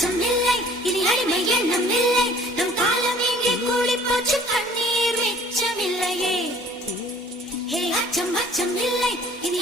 அச்சம் இல்லை, இனி அடிமை எண்ணம் இல்லை, நம் காலம் எங்கே கூடி போச்சு, கண்ணீர் மிச்சமில்லையே. ஹே அச்சம் அச்சம் இல்லை, இனி